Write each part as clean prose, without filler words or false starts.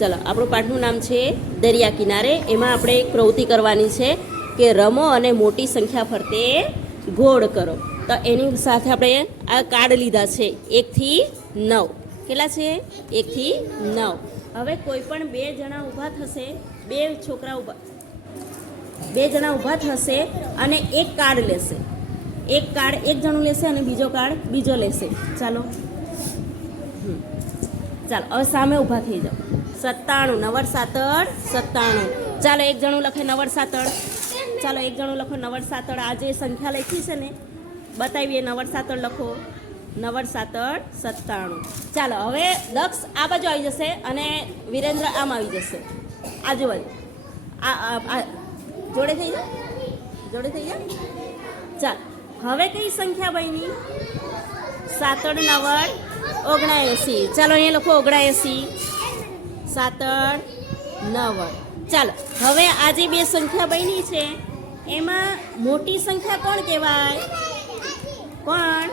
ચલો, આપણું પાઠનું નામ છે દરિયા કિનારે. એમાં આપણે એક પ્રવૃત્તિ કરવાની છે કે રમો અને મોટી સંખ્યા ફરતે ગોળ કરો. તો એની સાથે આપણે આ કાર્ડ લીધા છે 1 થી 9. કેટલા છે? 1 થી 9. હવે કોઈ પણ બે જણા ઊભા થશે, બે જણા ઊભા થશે અને એક કાર્ડ લેશે. એક કાર્ડ એક જણું લેશે અને બીજો કાર્ડ બીજો લેશે. ચાલો, હવે સામે ઊભા થઈ જાઓ. 97, 9 7 97. ચાલો, એક જણું લખે 9 7. ચાલો, એક જણું લખો 9 7. આ જે સંખ્યા લખી છે ને, બતાવીએ. 9 7 લખો. 9 7 97. ચાલો, હવે દક્ષ આ બાજુ આવી જશે અને વિરેન્દ્ર આમ આવી જશે, આજુબાજુ. આ જોડે થઈ જાય. ચાલ, હવે કઈ સંખ્યા બની? 7 9 79. ચાલો, અહીંયા લખો 79. 7 9. ચાલો, હવે આ જે બે સંખ્યા બની છે એમાં મોટી સંખ્યા કોણ કહેવાય? કોણ?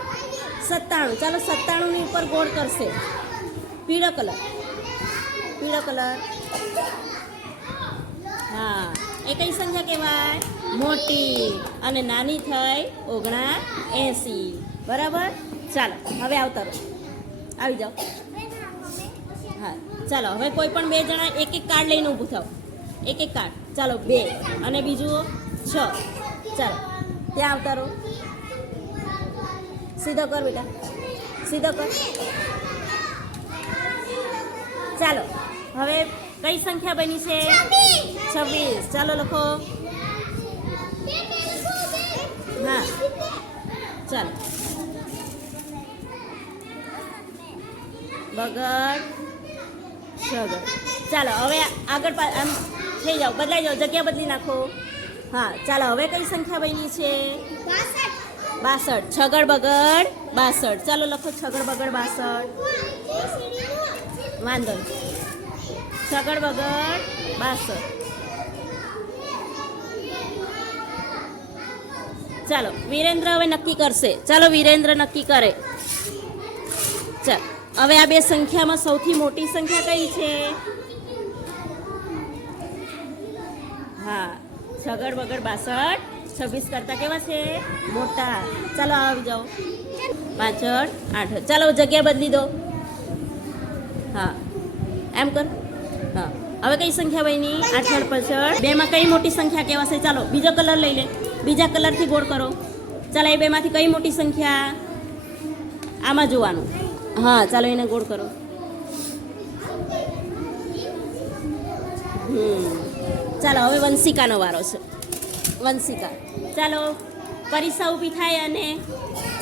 97. ચાલો, 97 ની ઉપર ગોળ કરશે. પીળો કલર. હા, એ કઈ સંખ્યા કહેવાય? મોટી. અને નાની થઈ 79. બરાબર. ચાલો, હવે આવતા રહો. આવી જાઓ. હા, ચાલો, હવે કોઈ પણ બે જણા એક એક કાર્ડ લઈને ઊભું થાવ. એક કાર્ડ. ચાલો, 2 અને બીજું 6. ચાલો, ત્યાં આવતા રહો. સીધો કર બેટા, સીધો કર. ચાલો, હવે કઈ સંખ્યા બની છે? 26. ચાલો, લખો. હા, ચાલો. બગડ સગડ. ચાલો, હવે આગળ આમ થઈ જાઓ, બદલાઈ જાઓ, જગ્યા બદલી નાખો. હા, ચાલો, હવે કઈ સંખ્યા બની છે? 62. છગડ બગડ 62. ચાલો, લખો છગડ બગડ 62. વાંધો નહીં. છગડ બગડ 62. ચાલો, વિરેન્દ્ર હવે નક્કી કરશે. ચાલો, વિરેન્દ્ર નક્કી કરે. ચાલ, હવે આ બે સંખ્યામાં સૌથી મોટી સંખ્યા કઈ છે? હા, છગડ બગડ 62. 26 કરતા કેવા છે? મોટા. ચાલો, આવી જાઓ. 5 8. ચાલો, જગ્યા બદલી દો. હા, એમ કર. હા, હવે કઈ સંખ્યા બની? 8 65. બેમાં કઈ મોટી સંખ્યા કહેવાશે? ચાલો, બીજો કલર લઈ લે. બીજા કલરથી ગોળ કરો. ચાલો, એ બેમાંથી કઈ મોટી સંખ્યા? આમાં જોવાનું. હા, ચાલો, એને ગોળ કરો. ચાલો, હવે વંશિકાનો વારો છે. વંશિકા. ચાલો, પરીક્ષા ઊભી થાય અને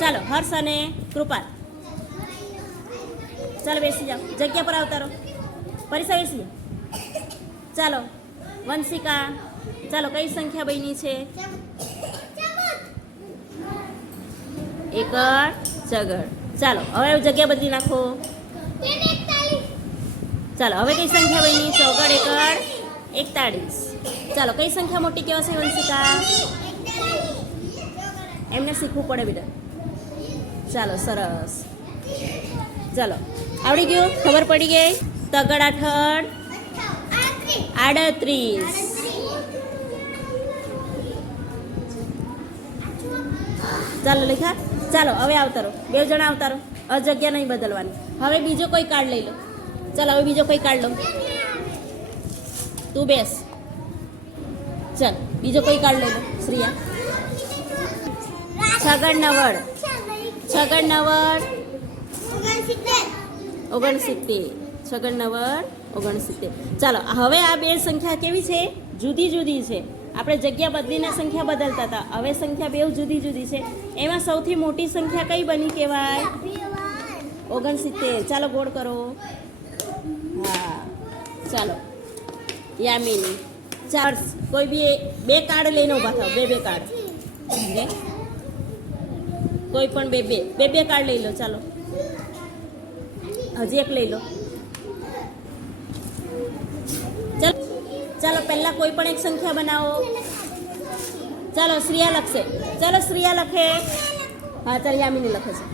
ચાલો, હર્ષ અને કૃપાલ. ચાલો, બેસી જાઓ, જગ્યા પર આવતા રહો. પરીક્ષા બેસી જાઓ. ચાલો, વંશિકા. ચાલો, કઈ સંખ્યા બની છે? 1 ચગડ. ચાલો, હવે જગ્યા બદલી નાખો. ચાલો, હવે કઈ સંખ્યા બની? ચોગડ 1 41. ચાલો, કઈ સંખ્યા મોટી કહેવાશે વંશિકા? એમને શીખવું પડે બેટા. ચાલો, સરસ. ચાલો, આવડી ગયું? ખબર પડી ગઈ? તગડ 8 38. ચાલો, લેખા. ચાલો, હવે આવતા રહો. બે જણા આવતા રહો. જગ્યા નહીં બદલવાની. હવે બીજો કોઈ કાર્ડ લઈ લો. ચાલો, હવે બીજો કોઈ કાર્ડ લો. તું બેસ. ચાલ, બીજો કોઈ કાર્ડ લઈ લો. શ્રીયા. છગડ 9. છગડ 9 69. છગડ 9 69. ચાલો, હવે આ બે સંખ્યા કેવી છે? જુદી જુદી છે. આપણે જગ્યા બદલીને સંખ્યા બદલતા હતા. હવે સંખ્યા બે જુદી જુદી છે. એમાં સૌથી મોટી સંખ્યા કઈ બની કહેવાય? 69. ચાલો, ગોળ કરો. હા, ચાલો, યામિની. ચાર. કોઈ બી બે કાર્ડ લઈને ઊભા થાવ. બે કાર્ડ. કોઈ પણ બે કાર્ડ લઈ લો. ચાલો, હજી એક લઈ લો. ચાલો, પહેલા કોઈ પણ એક સંખ્યા બનાવો. ચાલો, શ્રેયા લખશે. ચાલો, શ્રેયા લખે. હા, ચાલો, યામિની લખે છે.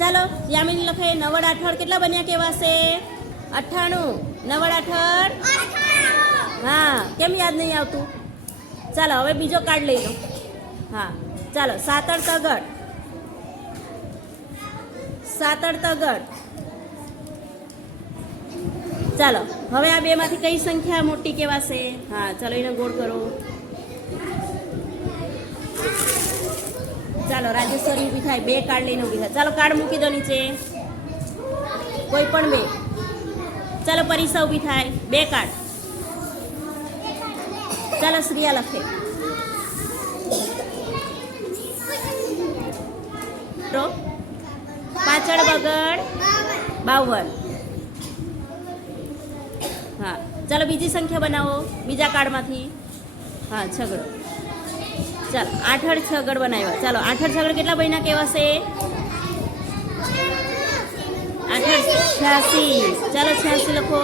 ચાલો, યામિની લખે. 9 8 કેટલા બન્યા કહેવાશે? 98 નવડ અઠડ હા કેમ યાદ નહીં આવતું ચાલો હવે બીજો કાર્ડ લઈ લો હા ચાલો સાતડ તગડ ચાલો હવે આ બેમાંથી કઈ સંખ્યા મોટી કહેવાશે હા ચાલો એને ગોળ કરો ચાલો રાજેશ્વરી ઊભી થાય બે કાર્ડ લઈને ઊભી થાય ચાલો કાર્ડ મૂકી દો નીચે કોઈ પણ બે ચાલો પરીક્ષા ઊભી થાય બે કાર્ડ ચાલો શ્રીયા લખે તો પાછળ બગડ 52 હા ચાલો બીજી સંખ્યા બનાવો બીજા કાર્ડમાંથી હા છગડો ચાલો 8 છગડ બનાવ્યા ચાલો 8 છગડ કેટલા બન્યા કહેવાશે 8 86 ચાલો 86 લખો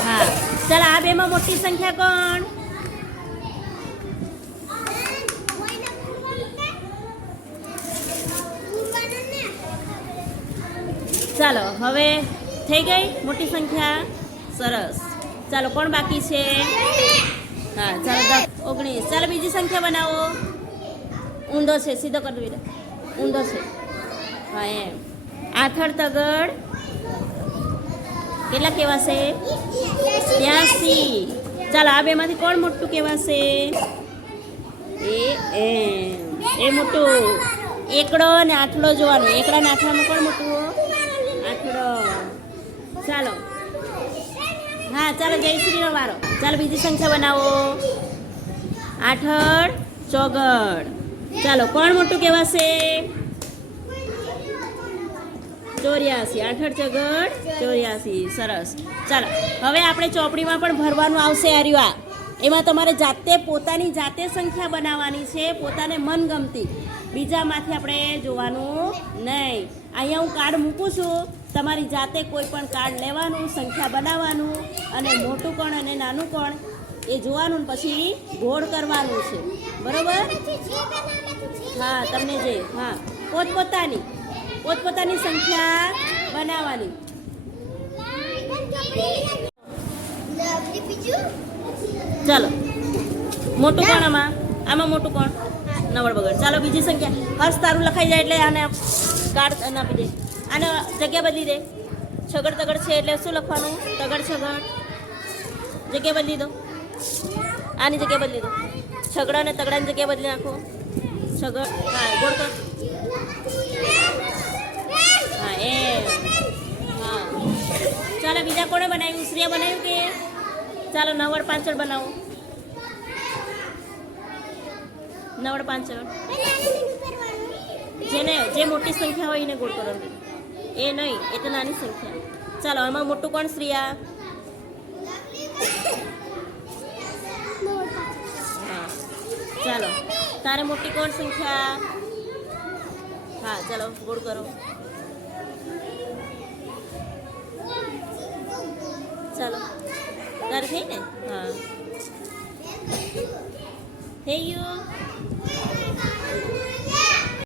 હા ચાલો આ બેમાં મોટી સંખ્યા કોણ ચાલો હવે થઈ ગઈ મોટી સંખ્યા સરસ ચાલો કોણ બાકી છે હા ચાલો 19 ચાલો બીજી સંખ્યા બનાવો ઊંધો છે સીધો કરી દો ઊંધો છે હા એમ આઠડ તગડ કેટલા કહેવાશે 83 ચાલો આ બેમાંથી કોણ મોટું કહેવાશે એ મોટું એકડો અને આઠડો જોવાનો એકડા અને આઠડામાં કોણ મોટું આઠડો ચાલો હા ચાલો જયશ્રીનો વારો ચાલો બીજી સંખ્યા બનાવો આઠડ ચોગડ ચાલો કોણ મોટું કહેવાશે 84 આઠડ ચોગડ 84 સરસ ચાલો હવે આપણે ચોપડીમાં પણ ભરવાનું આવશે આર્યું આ એમાં તમારે પોતાની જાતે સંખ્યા બનાવવાની છે પોતાને મનગમતી બીજામાંથી આપણે જોવાનું નહીં અહીંયા હું કાર્ડ મૂકું છું તમારી જાતે કોઈ પણ કાર્ડ લેવાનું સંખ્યા બનાવવાનું અને મોટું કોણ અને નાનું કોણ એ જોવાનું ને પછી ગોળ કરવાનું છે બરોબર હા તમને જે હા પોતપોતાની સંખ્યા બનાવવાની ચાલો મોટું કોણ આમાં મોટું કોણ નવડ બગડ ચાલો બીજી સંખ્યા હર્ષ તારું લખાઈ જાય એટલે આને કાર્ડ આપી દે આને જગ્યા બદલી દે છગડ તગડ છે એટલે શું લખવાનું તગડ છગડ જગ્યા બદલી દો આની જગ્યા બદલી દો છગડા અને તગડાની જગ્યા બદલી નાખો છગડ હા ગોળ કર હા એમ હા ચાલો બીજા કોણે બનાવ્યું શ્રેયા બનાવ્યું કે ચાલો નવડ પાંચડ બનાવો નવડ પાંચડ જે મોટી સંખ્યા હોય એને ગોળ કરવાનું એ નહીં એ તો નાની સંખ્યા ચાલો આમાં મોટું કોણ શ્રીયા હા ચાલો તારે મોટી કોણ સંખ્યા હા ચાલો ગોળ કરો ચાલો તારે થઈ ને હા થઈ ગયું